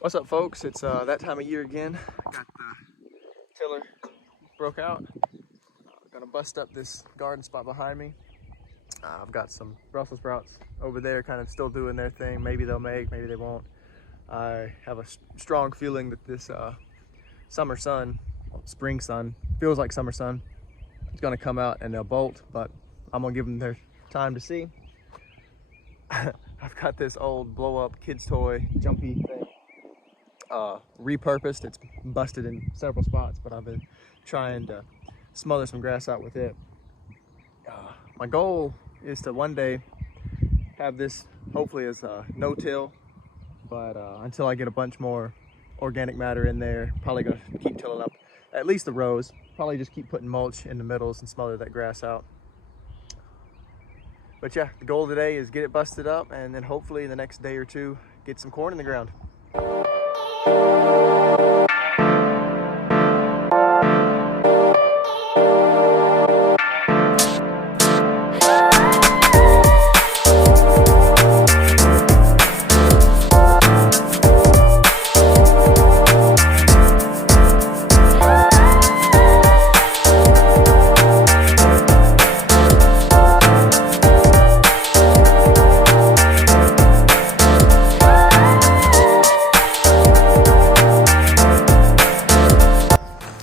What's up, folks? It's that time of year again. I got the tiller broke out. Gonna bust up this garden spot behind me. I've got some Brussels sprouts over there kind of still doing their thing. Maybe they'll make, maybe they won't. I have a strong feeling that this summer sun, spring sun, feels like summer sun, it's gonna come out and they'll bolt, but I'm gonna give them their time to see. I've got this old blow up kids toy jumpy thing repurposed. It's busted in several spots, but I've been trying to smother some grass out with it. My goal is to one day have this hopefully as no-till, but until I get a bunch more organic matter in there, probably gonna keep tilling up at least the rows, probably just keep putting mulch in the middles and smother that grass out. But yeah, the goal today is get it busted up and then hopefully in the next day or two get some corn in the ground.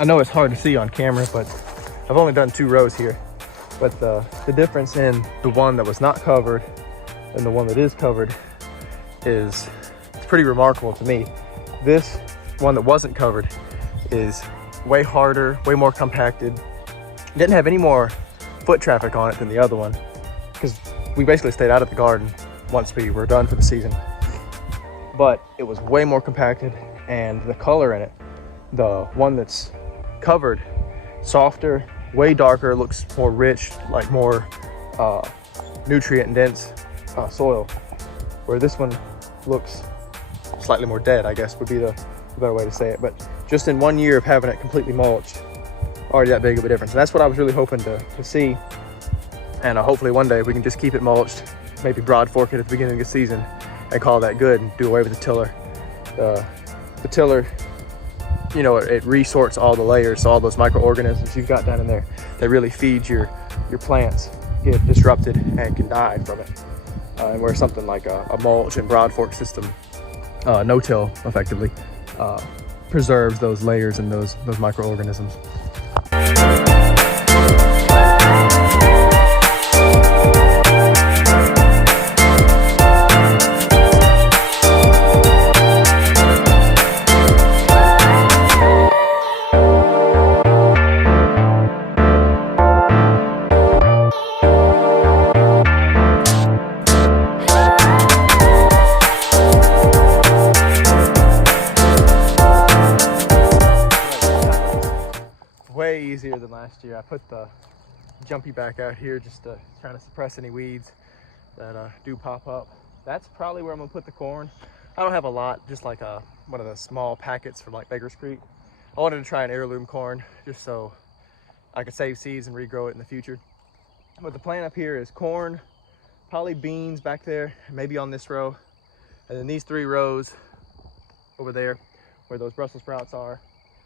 I know it's hard to see on camera, but I've only done 2 rows here. But the difference in the one that was not covered and the one that is covered is it's pretty remarkable to me. This one that wasn't covered is way harder, way more compacted. It didn't have any more foot traffic on it than the other one because we basically stayed out of the garden once we were done for the season. But it was way more compacted, and the color in it, the one that's covered, softer, way darker, looks more rich, like more nutrient dense soil, where this one looks slightly more dead, I guess would be the better way to say it. But just in 1 year of having it completely mulched, already that big of a difference. And that's what I was really hoping to see, and hopefully one day we can just keep it mulched, maybe broad fork it at the beginning of the season and call that good and do away with the tiller. The tiller, you know, it resorts all the layers, so all those microorganisms you've got down in there that really feed your plants get disrupted and can die from it. And where something like a mulch and broad fork system, no-till effectively, preserves those layers and those microorganisms. Way easier than last year. I put the jumpy back out here just to kind of suppress any weeds that do pop up. That's probably where I'm gonna put the corn. I don't have a lot, just like one of the small packets from like Baker's Creek. I wanted to try an heirloom corn just so I could save seeds and regrow it in the future. But the plan up here is corn, probably beans back there, maybe on this row, and then these 3 rows over there where those Brussels sprouts are.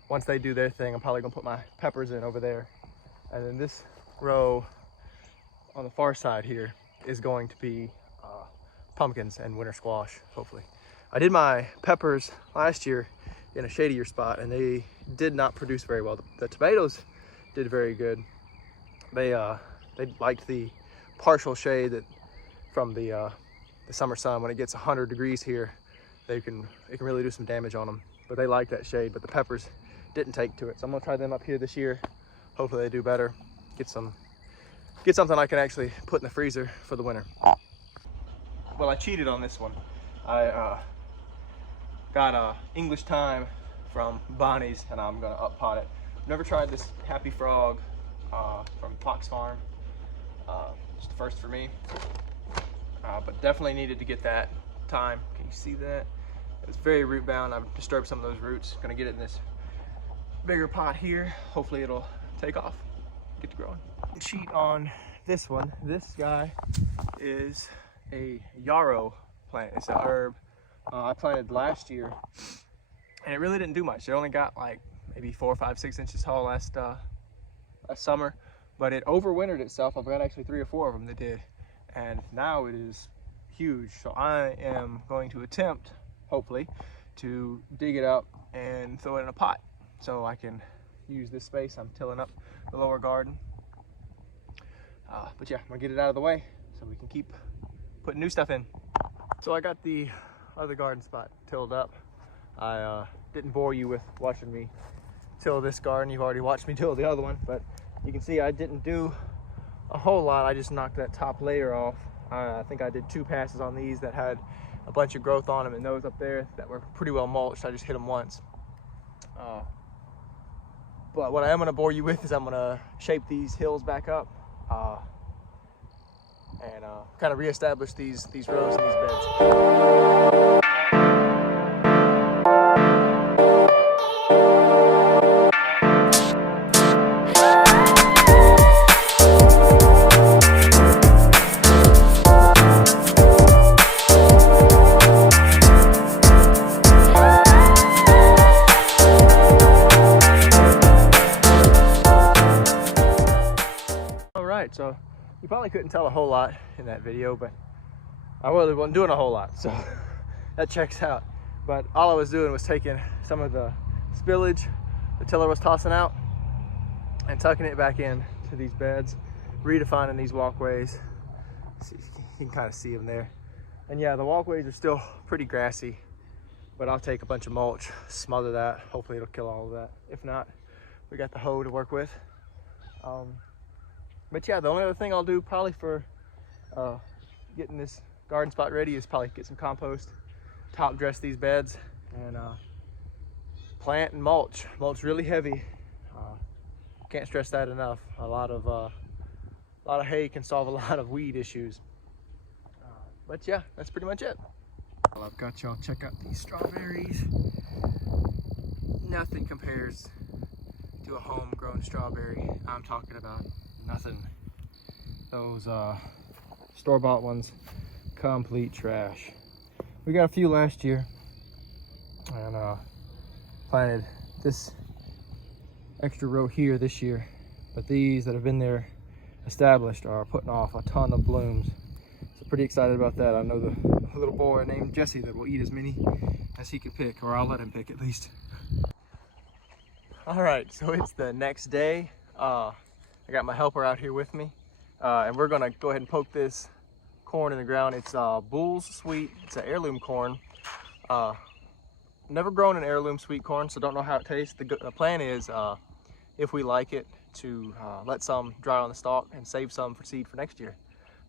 Once they do their thing, I'm probably gonna put my peppers in over there. And then this row on the far side here is going to be pumpkins and winter squash, hopefully. I did my peppers last year in a shadier spot and they did not produce very well. The tomatoes did very good. They liked the partial shade that from the summer sun. When it gets 100 degrees here, it can really do some damage on them. But they like that shade, but the peppers didn't take to it. So I'm gonna try them up here this year. Hopefully they do better. Get something I can actually put in the freezer for the winter. Well, I cheated on this one. I got English thyme from Bonnie's and I'm gonna up pot it. I've never tried this Happy Frog from Fox Farm. It's the first for me. But definitely needed to get that thyme. Can you see that? It's very root bound. I've disturbed some of those roots. Gonna get it in this bigger pot here. Hopefully it'll take off, get to growing. Cheat on this one. This guy is a yarrow plant. It's a herb I planted last year, and it really didn't do much. It only got like maybe 4, 5, 6 inches tall last summer, but it overwintered itself. I've got actually 3 or 4 of them that did, and now it is huge. So I am going to attempt, hopefully, to dig it up and throw it in a pot so I can use this space. I'm tilling up the lower garden. But yeah, I'm gonna get it out of the way so we can keep putting new stuff in. So I got the other garden spot tilled up. I didn't bore you with watching me till this garden. You've already watched me till the other one, but you can see I didn't do a whole lot. I just knocked that top layer off. I think I did 2 passes on these that had a bunch of growth on them, and those up there that were pretty well mulched, I just hit them once. But what I am going to bore you with is I'm going to shape these hills back up and kind of reestablish these rows and these beds. So you probably couldn't tell a whole lot in that video, but I really wasn't doing a whole lot, so that checks out. But all I was doing was taking some of the spillage the tiller was tossing out and tucking it back in to these beds, redefining these walkways. You can kind of see them there. And yeah, the walkways are still pretty grassy, but I'll take a bunch of mulch, smother that. Hopefully it'll kill all of that. If not, we got the hoe to work with. But yeah, the only other thing I'll do probably for getting this garden spot ready is probably get some compost, top dress these beds, and plant and mulch. Mulch really heavy. Can't stress that enough. A lot of hay can solve a lot of weed issues. But yeah, that's pretty much it. Well, I've got y'all check out these strawberries. Nothing compares to a homegrown strawberry. I'm talking about nothing. Those store-bought ones, complete trash. We got a few last year and planted this extra row here this year, but these that have been there established are putting off a ton of blooms. So pretty excited about that. I know the little boy named Jessie that will eat as many as he can pick, or I'll let him pick at least. All right, so it's the next day. I got my helper out here with me, and we're gonna go ahead and poke this corn in the ground. It's Bull's Sweet. It's an heirloom corn. Never grown an heirloom sweet corn, so don't know how it tastes. The plan is, if we like it, to let some dry on the stalk and save some for seed for next year.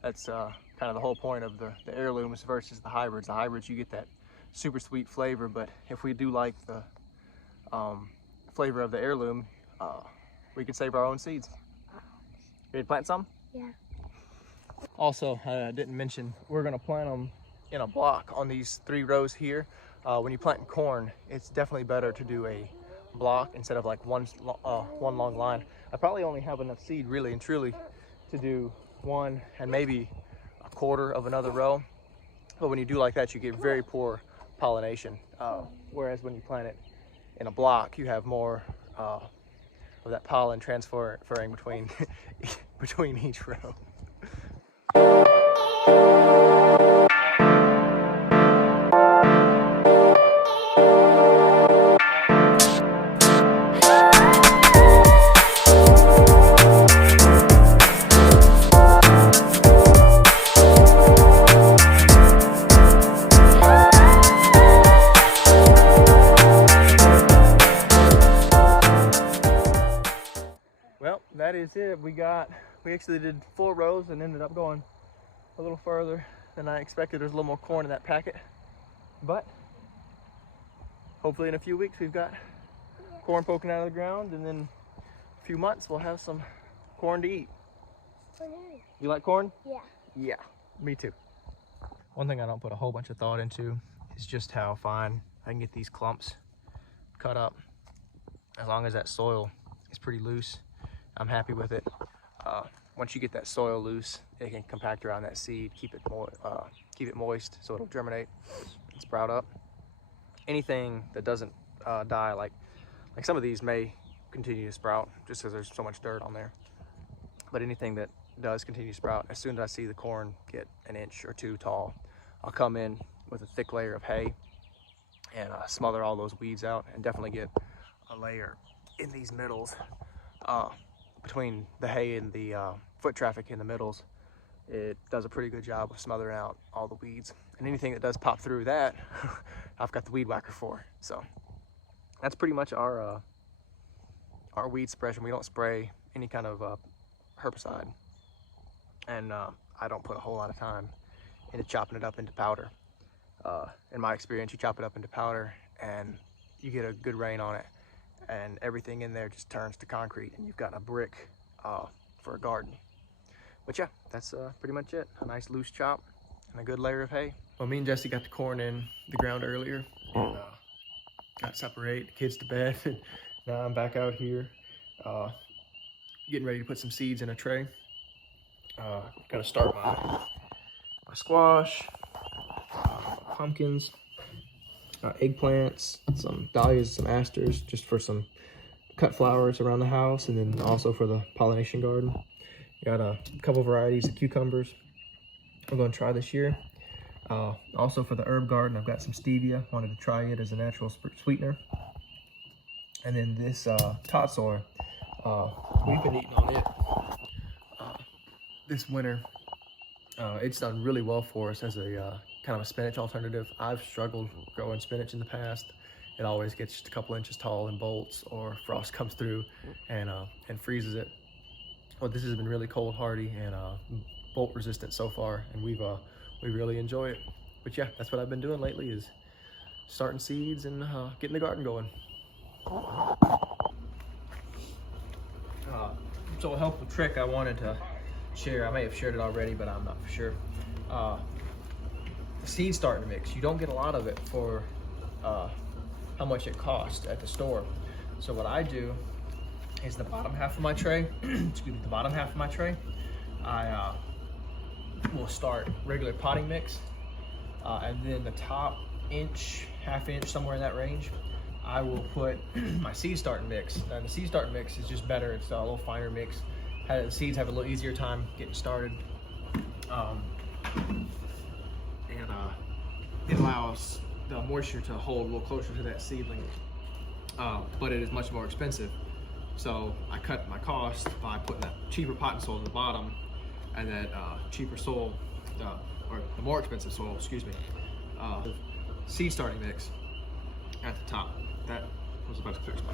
That's kind of the whole point of the heirlooms versus the hybrids. The hybrids, you get that super sweet flavor, but if we do like the flavor of the heirloom, we can save our own seeds. Ready to plant some? Yeah. Also, I didn't mention, we're gonna plant them in a block on these 3 rows here. When you plant corn, it's definitely better to do a block instead of like one long line. I probably only have enough seed really and truly to do 1 and maybe a quarter of another row. But when you do like that, you get very poor pollination. Whereas when you plant it in a block, you have more of that pollen transferring between between each row. Well, that is it. We actually did 4 rows and ended up going a little further than I expected. There's a little more corn in that packet, but hopefully in a few weeks we've got corn poking out of the ground, and then a few months we'll have some corn to eat. Okay. You like corn? Yeah. Yeah, me too. One thing I don't put a whole bunch of thought into is just how fine I can get these clumps cut up. As long as that soil is pretty loose, I'm happy with it. Once you get that soil loose, it can compact around that seed, keep it moist so it'll germinate. and sprout up. Anything that doesn't die, like some of these may continue to sprout just because there's so much dirt on there. But anything that does continue to sprout, as soon as I see the corn get an inch or two tall, I'll come in with a thick layer of hay and smother all those weeds out, and definitely get a layer in these middles between the hay and the foot traffic in the middles. It does a pretty good job of smothering out all the weeds, and anything that does pop through that I've got the weed whacker for. So that's pretty much our weed suppression. We don't spray any kind of herbicide, and I don't put a whole lot of time into chopping it up into powder. In my experience, you chop it up into powder and you get a good rain on it, and everything in there just turns to concrete, and you've got a brick for a garden. But yeah, that's pretty much it. A nice loose chop and a good layer of hay. Well, me and Jessie got the corn in the ground earlier, and got separate, the kids to bed. Now I'm back out here getting ready to put some seeds in a tray. Gotta start my squash, pumpkins, eggplants, some dahlias, some asters, just for some cut flowers around the house, and then also for the pollination garden. Got a couple varieties of cucumbers I'm going to try this year. Also for the herb garden, I've got some stevia. Wanted to try it as a natural sweetener. And then this tatsor, we've been eating on it this winter. It's done really well for us as a kind of a spinach alternative. I've struggled growing spinach in the past. It always gets just a couple inches tall and bolts, or frost comes through and freezes it. Well, this has been really cold hardy and bolt resistant so far, and we really enjoy it. But yeah, that's what I've been doing lately, is starting seeds and getting the garden going. So a helpful trick I wanted to share, I may have shared it already, but I'm not for sure. The seed starting mix, you don't get a lot of it for how much it costs at the store. So what I do is the bottom half of my tray, excuse me, the bottom half of my tray, I will start regular potting mix, and then the top inch, half inch, somewhere in that range, I will put my seed starting mix. And the seed starting mix is just better. It's a little finer mix. The seeds have a little easier time getting started. It allows the moisture to hold a little closer to that seedling, but it is much more expensive. So I cut my cost by putting that cheaper potting soil in the bottom, and that cheaper soil, or the more expensive soil, excuse me, seed starting mix at the top. That was about to fix my